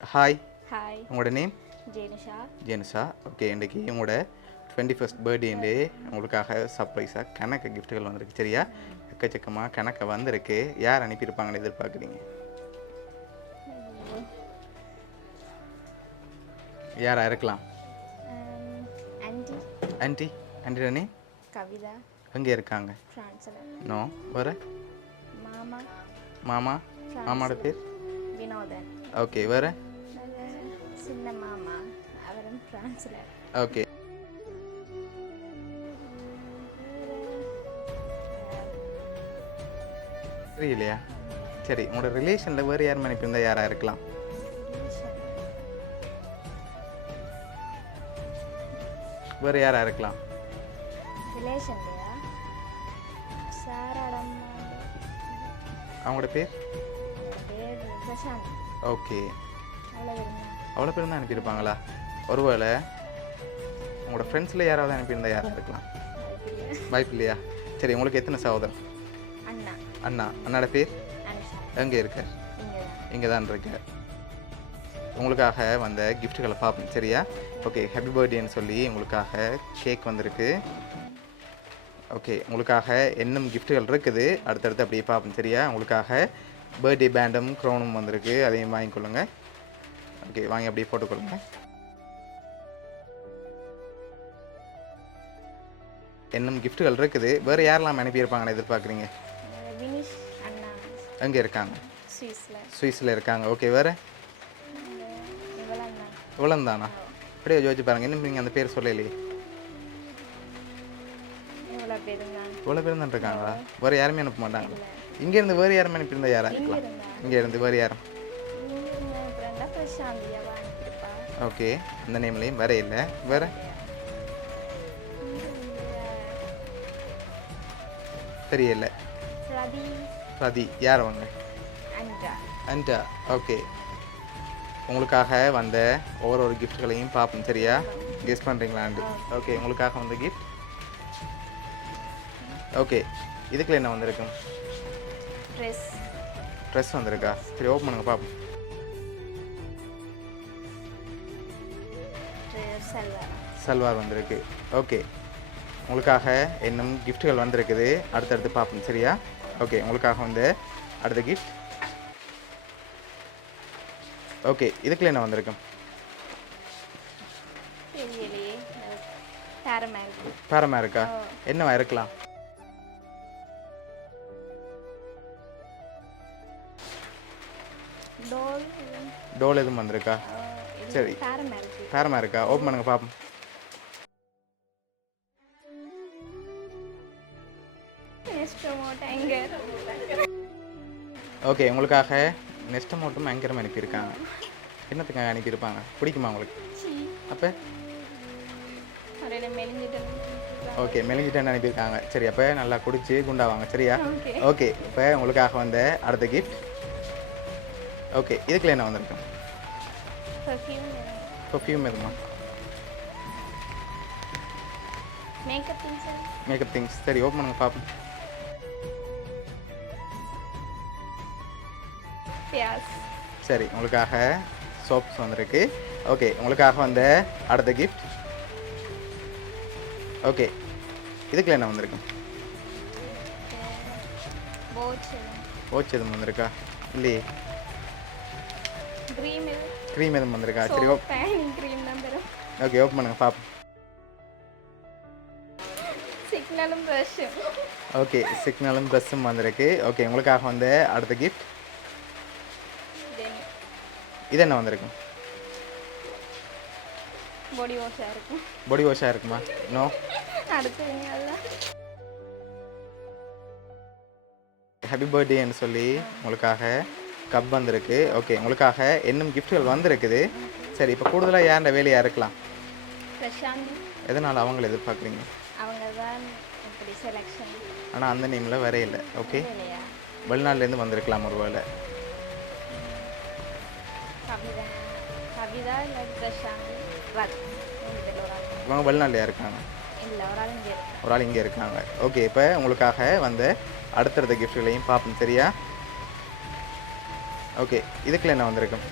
Hi, hi, உங்களோட name? Jenisha. Jenisha. Okay, இன்றைக்கி உங்களோட 21st பர்த்டேண்டு உங்களுக்காக சர்ப்ரைஸாக கணக்கு கிஃப்ட்டுகள் வந்திருக்கு. சரியா? எக்கச்சக்கமாக கணக்கை வந்திருக்கு. யார் அனுப்பியிருப்பாங்கன்னு எதிர்பார்க்குறீங்க? யாரா இருக்கலாம்? ஆண்டி. ஆண்டி. ஆண்டியோட நேம்? கவிதா. எங்கே இருக்காங்க? ஃப்ரான்ஸில். நோ. வேறு? மாமா. மாமா. மாமாவோட பேர்? வினோதன். ஓகே. வேறு? சின்ன மாமா, அவரும் ஃப்ரான்ஸில். ஓகே. தெரியலையா? சரி, உங்களோட ரிலேஷனில் வேறு யார் அனுப்பியிருந்தா யாராக இருக்கலாம்? வேறு யாராக இருக்கலாம்? ரிலேஷன்லையா? சாராடம்மா. அவங்களோட பேர்? பேர் பிரசாந்த். ஓகே. அவ்வளோ இருந்தாங்க. அவ்வளோ பேர் தான் அனுப்பியிருப்பாங்களா? ஒருவேளை உங்களோட ஃப்ரெண்ட்ஸில் யாராவது அனுப்பியிருந்தா யாராக இருக்கலாம்? வாய்ப்பு இல்லையா? சரி, உங்களுக்கு எத்தனை சகோதரன்? அண்ணா. அண்ணா. அண்ணாட பேர்? அனுஷா. எங்கே இருக்க? இங்கே தான். இங்கே தான் இருக்க. உங்களுக்காக வந்த கிஃப்ட்டுகளை பார்ப்போம். சரியா? ஓகே, ஹாப்பி பர்த்டேன்னு சொல்லி உங்களுக்காக கேக் வந்திருக்கு. ஓகே, உங்களுக்காக இன்னும் கிஃப்ட்டுகள் இருக்குது. அடுத்தடுத்து அப்படியே பார்ப்போம். சரியா? உங்களுக்காக பர்த்டே பேண்டும் க்ரௌனும் வந்திருக்கு. அதையும் வாங்கிக்கொள்ளுங்க. ஓகே, வாங்கி அப்படியே போட்டுக்கொள்ளுங்க. இன்னும் கிஃப்ட்டுகள் இருக்குது. வேறு யாரெல்லாம் அனுப்பியிருப்பாங்கன்னு எதிர்பார்க்குறீங்க? வினிஷ் அண்ணா. எங்கே இருக்காங்க? சுவிஸில். சுவிஸில் இருக்காங்க. ஓகே. வேறு? இவ்வளோ. இவ்வளோ தானா? அப்படியே யோசிச்சு பாருங்கள். இன்னும் நீங்கள் அந்த பேர் சொல்லலையே. இவ்வளோ பேர் தான். இவ்வளோ பேர் தான் இருக்காங்களா? வேறு யாருமே அனுப்ப மாட்டாங்க. இங்கேருந்து வேறு யாரும் அனுப்பியிருந்தா யாராக இருக்கலாம்? இங்கேருந்து வேறு யாரும்? ஓகே, அந்த நேம்லேயும் வேற இல்லை. வேறு? தெரியல. ரதி. யார் அவங்க? அண்டா. ஓகே, உங்களுக்காக வந்த ஒவ்வொரு கிஃப்ட்களையும் பார்ப்போம். சரியா? கெஸ் பண்ணுறீங்களாண்டு? ஓகே, உங்களுக்காக வந்த கிஃப்ட். ஓகே, இதுக்குள்ள என்ன வந்திருக்கும்? ட்ரெஸ் வந்திருக்கா? சரி, ஓப்பன் பண்ணுங்க பார்ப்போம். சல்வார் வந்திருக்கு. ஓகே, உங்களுக்காக இன்னும் கிஃப்ட்டுகள் வந்திருக்குது. அடுத்தடுத்து பார்ப்போம். சரியா? ஓகே, உங்களுக்காக வந்து அடுத்த கிஃப்ட். ஓகே, இதுக்குள்ள என்ன வந்திருக்கும்? பேரமா இருக்கா? என்னவா இருக்கலாம்? டோல் எதுவும் வந்திருக்கா? சரி, பேரமா இருக்கா? ஓப்பன் பண்ணுங்க பார்ப்போம். ஓகே, உங்களுக்காக நெக்ஸ்ட் மட்டும் ஆங்கரம் அனுப்பியிருக்காங்க. என்னத்துக்காக அனுப்பியிருப்பாங்க? பிடிக்குமா உங்களுக்கு? அப்போ ஓகே, மெலிஞ்சிட்டேன்னு அனுப்பியிருக்காங்க. சரி, அப்போ நல்லா குடிச்சு குண்டாவாங்க. சரியா? ஓகே, இப்போ உங்களுக்காக வந்த அடுத்த கிஃப்ட். ஓகே, இதுக்குள்ள என்ன வந்திருக்கும்? பர்ஃப்யூம் எதுமா? Makeup things. சரி, ஓப்பன் பண்ணுங்க பார்ப்போம். சரி, உங்களுக்காக சோப்ஸ் வந்திருக்கு. ஓகே, உங்களுக்காக வந்த அடுத்த கிஃப்ட். ஓகே, இதுக்குள்ள என்ன வந்திருக்கும்? வாட்ச் எதுவும் வந்திருக்கா? இல்லையே. க்ரீம் எதுவும் வந்திருக்கா? சரி, ஓகே, ஓப்பன் பண்ணுங்க பார்ப்போம். ஓகே, சிக்னலும் ப்ரஷ்ஷும் வந்திருக்கு. ஓகே, உங்களுக்காக வந்து அடுத்த கிஃப்ட். இது என்ன வந்திருக்கும்? பாடி வாஷாக இருக்குமா? நோ. ஹாப்பி பர்த்டேன்னு சொல்லி உங்களுக்காக கப் வந்திருக்கு. ஓகே, உங்களுக்காக இன்னும் கிஃப்ட்கள் வந்திருக்குது. சரி, இப்போ கூடுதலாக யாருன்ற வேலையாக இருக்கலாம்? எதனால் அவங்கள எதிர்பார்க்குறீங்க? ஆனால் அந்த நேமில் வேற இல்லை. ஓகே, வெளிநாட்டிலேருந்து வந்திருக்கலாம் ஒரு வேளை. இவங்க வெளிநாட்டில் இருக்காங்க. ஒரு ஆள் இங்கே இருக்காங்க. ஓகே, இப்போ உங்களுக்காக வந்து அடுத்தடுத்த கிஃப்ட்களையும் பார்ப்போம். சரியா? ஓகே, இதுக்குள்ள என்ன வந்திருக்கும்?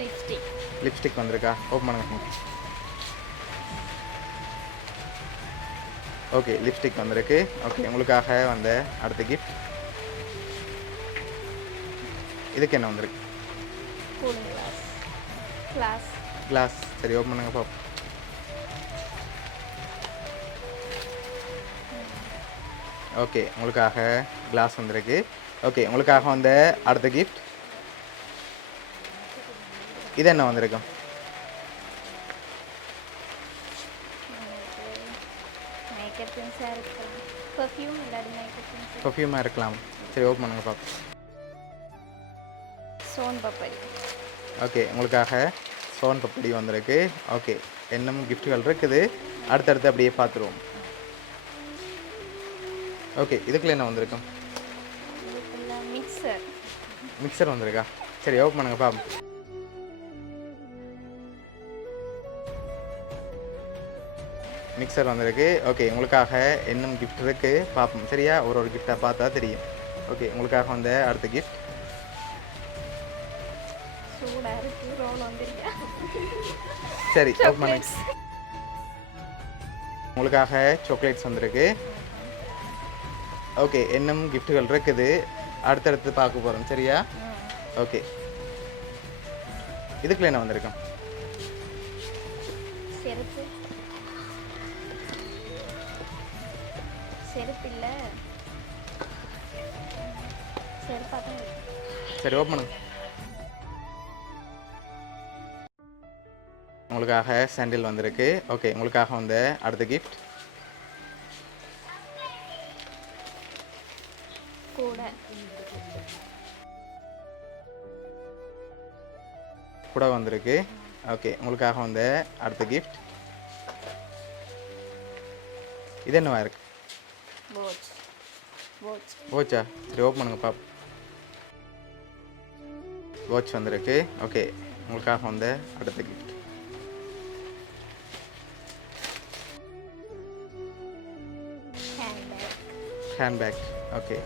லிப்ஸ்டிக். லிப்ஸ்டிக் வந்திருக்கா? ஓப்பன் பண்ணுங்க. ஓகே, லிப்ஸ்டிக் வந்திருக்கு. ஓகே, உங்களுக்காக வந்த அடுத்த கிஃப்ட் இதுக்கு என்ன வந்திருக்கு? Cooling glass. கிளாஸ். கிளாஸ். சரி, ஓப்பன் பண்ணுங்க பாப்போம். ஓகே, உங்களுக்காக கிளாஸ் வந்திருக்கு. ஓகே, உங்களுக்காக வந்த அடுத்த கிஃப்ட் இது என்ன வந்திருக்கும்? மேக்கப் திங்ஸாக இருக்கலாம். பர்ஃப்யூம் இல்லாட்டி மேக்கப் திங்ஸ். பர்ஃப்யூமாக இருக்கலாம். சரி, ஓப்பன் பண்ணுங்க பாப்போம். சோன் பப்படி. ஓகே, உங்களுக்காக சோன் பப்படி வந்திருக்கு. ஓகே, இன்னும் கிஃப்ட்டுகள் இருக்குது. அடுத்தடுத்து அப்படியே பார்த்துருவோம். ஓகே, இதுக்குள்ள என்ன வந்திருக்கும்? இதுக்குள்ள மிக்சர். மிக்சர் வந்திருக்கா? சரி, ஓப்பன் பண்ணுங்க பாப்போம். மிக்சர் வந்திருக்கு. ஓகே, உங்களுக்காக இன்னும் கிஃப்ட் இருக்கு, பார்ப்போம். சரியா, ஒரு கிஃப்டாக பார்த்தா தெரியும். ஓகே, உங்களுக்காக வந்த அடுத்த கிஃப்ட் சூடாக இருக்குது. ரோல் வந்துருக்கா? சரி, ஓப்பன் பண்ணுங்க. உங்களுக்காக சாக்லேட்ஸ் வந்திருக்கு. ஓகே, இன்னும் கிஃப்ட்டுகள் இருக்குது. அடுத்தடுத்து பார்க்க போகிறோம். சரியா? ஓகே, இதுக்குள்ள என்ன வந்திருக்கும்? செருப்பு. செருப்பு இல்லை, செருப்பாக தான் இருக்கு. சரி, ஓப்பன் பண்ணுங்க. உங்களுக்காக சாண்டில் வந்திருக்கு. ஓகே, உங்களுக்காக வந்த அடுத்த கிஃப்ட் கூட வந்திருக்கு. ஓகே, உங்களுக்காக வந்த அடுத்த கிஃப்ட் இது என்னவா இருக்கு? வாட்ச். வாட்ச். வாட்சா? சரி, ஓப்பன் பண்ணுங்க பாப்போம். வாட்ச் வந்திருக்கு. ஓகே, உங்களுக்காக வந்த அடுத்த gift handbag. Handbag. Okay,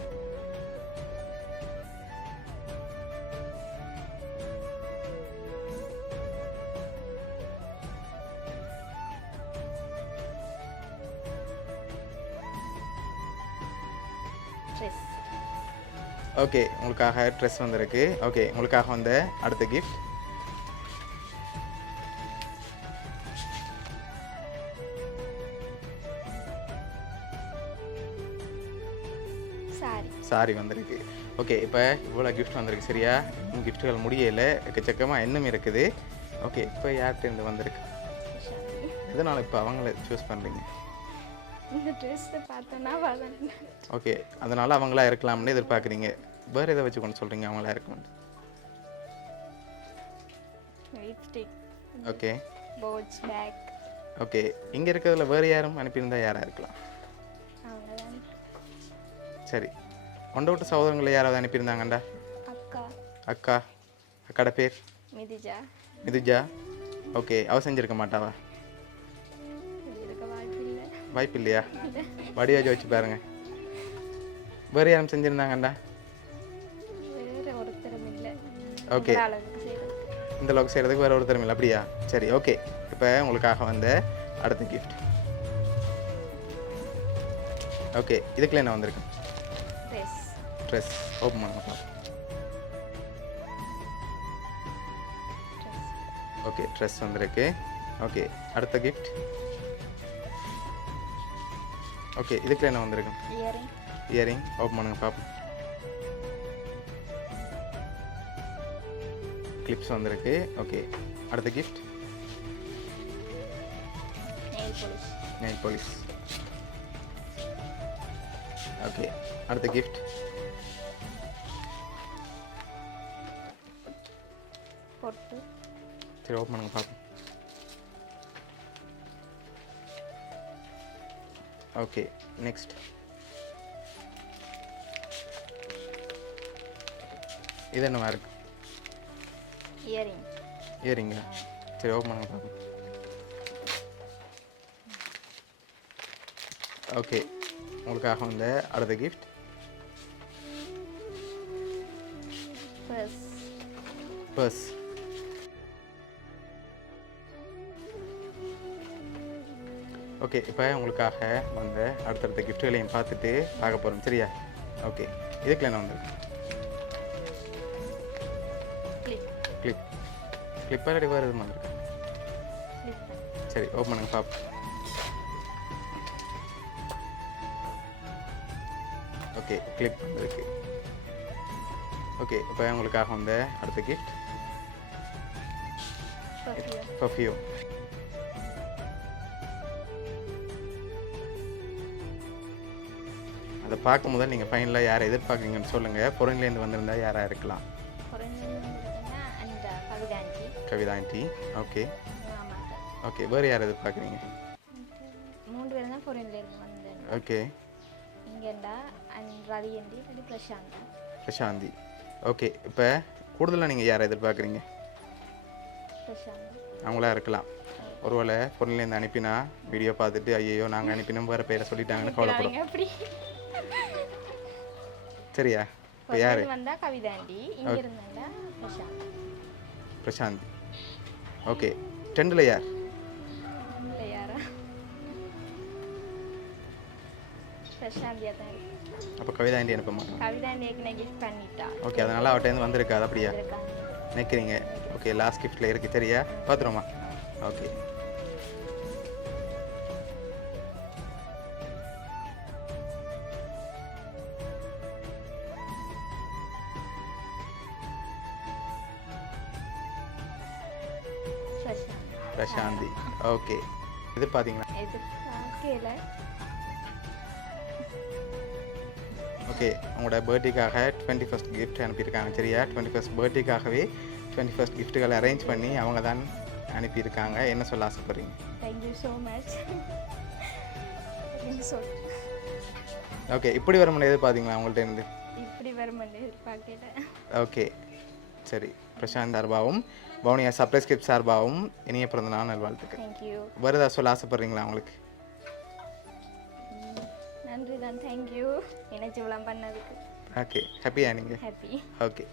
dress. Okay, உங்களுக்காக ட்ரெஸ் வந்திருக்கு. ஓகே, உங்களுக்காக வந்த அடுத்த கிஃப்ட் சாரி. சாரி வந்திருக்கு. ஓகே, இப்போ இவ்வளோ கிஃப்ட் வந்திருக்கு. சரியா, இன்னும் கிஃப்ட்டுகள் முடியலை, எக்கச்சக்கமாக இன்னும் இருக்குது. ஓகே, இப்போ யார்கிட்ட இருந்து வந்திருக்கு? எதனால் இப்போ அவங்கள சூஸ் பண்ணுறீங்க? இந்த ட்ரெஸ்ஸை பார்த்தோன்னா வரேன். ஓகே, அதனால் அவங்களா இருக்கலாம்னு எதிர்பார்க்குறீங்க. வேறு எதை வச்சு கொண்டு சொல்கிறீங்க அவங்களா இருக்கும்னு? Lipstick. Okay. Watch, bag. Okay, இங்கே இருக்கிறதுல வேறு யாரும் அனுப்பியிருந்தா யாராக இருக்கலாம்? அவங்க தான். சரி, கொண்ட விட்டு சகோதரங்களை யாராவது அனுப்பியிருந்தாங்கண்டா? அக்கா. அக்கா. அக்காட பேர்? மிதிஜா. மிதுஜா. ஓகே, அவ செஞ்சுருக்க மாட்டாவா? செஞ்சிருக்க வாய்ப்பு இல்லை. வாய்ப்பு இல்லையா? வடிவாஜி வச்சு பாருங்க. வேறு யாரும் செஞ்சுருந்தாங்கண்டா? வேறு ஒருத்தரும் இல்லை. ஓகே, அளவுக்கு செய்யறது. இந்த அளவுக்கு செய்கிறதுக்கு வேறு ஒருத்தரும் இல்லை. அப்படியா? சரி, ஓகே. இப்போ உங்களுக்காக வந்த அடுத்த கிஃப்ட் ஓகே, இதுக்குள்ள என்ன வந்திருக்கு? ட்ரெஸ். ட்ரெஸ். ஓப்பன் பண்ணுங்க பாப்போம். ஓகே, ட்ரெஸ் வந்திருக்கு. ஓகே, அடுத்த கிஃப்ட் ஓகே, இதுக்குள்ள என்ன வந்திருக்கு? இயரிங். இயரிங். ஓப்பன் பண்ணுங்க பார்ப்போம். கிளிப்ஸ் வந்திருக்கு. ஓகே, அடுத்த gift nail polish. Nail polish. Okay, அடுத்த கிஃப்ட் பொட்டு. சரி, ஓப்பன் பண்ணுங்க பார்ப்போம். ஓகே, நெக்ஸ்ட் இது என்னவா இருக்கு? இயரிங். இயரிங்க. சரி, ஓப்பன் பண்ணுங்க பார்ப்போம். ஓகே, உங்களுக்காக வந்த அடுத்த கிஃப்ட் பர்ஸ். பர்ஸ். ஓகே, இப்போ உங்களுக்காக வந்த அடுத்தடுத்த கிஃப்ட்டுகளையும் பார்த்துட்டு பார்க்க போகிறோம். சரியா? ஓகே, இதுக்குள்ள என்ன வந்திருக்கு? கிளிப். கிளிப்பாக இல்லாட்டி வேறு எதுவும் வந்திருக்கு? சரி, ஓப்பன் பண்ணுங்க பார்ப்போம். ஓகே, கிளிப் வந்திருக்கு. ஓகே, இப்போ உங்களுக்காக வந்த அடுத்த கிஃப்ட் பர்ஃப்யூம். அதை பார்க்கும் போது நீங்கள் ஃபைனலாக யாரை எதிர்பார்க்குறீங்கன்னு சொல்லுங்கள். பொருள்லேருந்து வந்திருந்தா யாராக இருக்கலாம்? கவிதா ஆண்டி. ஓகே ஓகே, வேறு யார் எதிர்பார்க்குறீங்க? 3 பேர் தான் ஃபாரின்லேருந்து வந்தேன். ஓகே, இங்கேண்டா ரவி ஆண்டி அது பிரசாந்தி. ஓகே, இப்போ கூடுதலாக நீங்கள் யாரை எதிர்பார்க்குறீங்க? அவங்களா இருக்கலாம். ஒருவேளை பொருள்லேருந்து அனுப்பினா வீடியோ பார்த்துட்டு ஐயோ நாங்கள் அனுப்பினோம் வேறு பேரை சொல்லிட்டாங்கன்னு கவலைப்படும். சரியா? இப்போ யார் வந்தா கவிதா ஆண்டி, இங்க இருந்தா பிரசாந்தி. ஓகே, 10ல் யார்? பிரசாந்தியா தான். அப்போ கவிதா ஆண்டி அனுப்ப மாட்டோம். கவிதா ஆண்டிக்கு நான் கிஃப்ட் பண்ணிட்டா. ஓகே, அதனால் அவட்டேருந்து வந்திருக்காது அப்படியா நினைக்கிறீங்க? ஓகே, லாஸ்ட் கிஃப்ட்டில் இருக்குது. சரியா? பார்த்துருமா? ஓகே, பிரசாந்தி. ஓகே, இது பார்த்தீங்களா? ஓகே, உங்களோட பர்த்டேக்காக 21st கிஃப்ட் அனுப்பியிருக்காங்க. சரியா? 21st பர்த்டேக்காகவே 21st கிஃப்ட்டுகளை அரேஞ்ச் பண்ணி அவங்க தான் அனுப்பியிருக்காங்க. என்ன சொல்ல ஆசைப்படுறீங்க? Thank you so much. ஓகே, இப்படி வருமானு எதிர்பார்த்தீங்களா உங்கள்கிட்ட இருந்து? இப்படி வருமானு எதிர்பார்க்கல. ஓகே, சரி. பிரசாந்த் சார்பாகவும் பவுனியா சர்ப்ரைஸ் கிஃப்ட் சார்பாகவும் இனிய பிறந்த நாள் நல்வாழ்த்துக்கள். தேங்க்யூ. வேறு ஏதாவது சொல்ல ஆசைப்படுறீங்களா உங்களுக்கு? நன்றி தான். தேங்க்யூ. நினைச்சு விளம் பண்ணதுக்கு. ஓகே, ஹாப்பியா நீங்கள்? ஹாப்பி. ஓகே.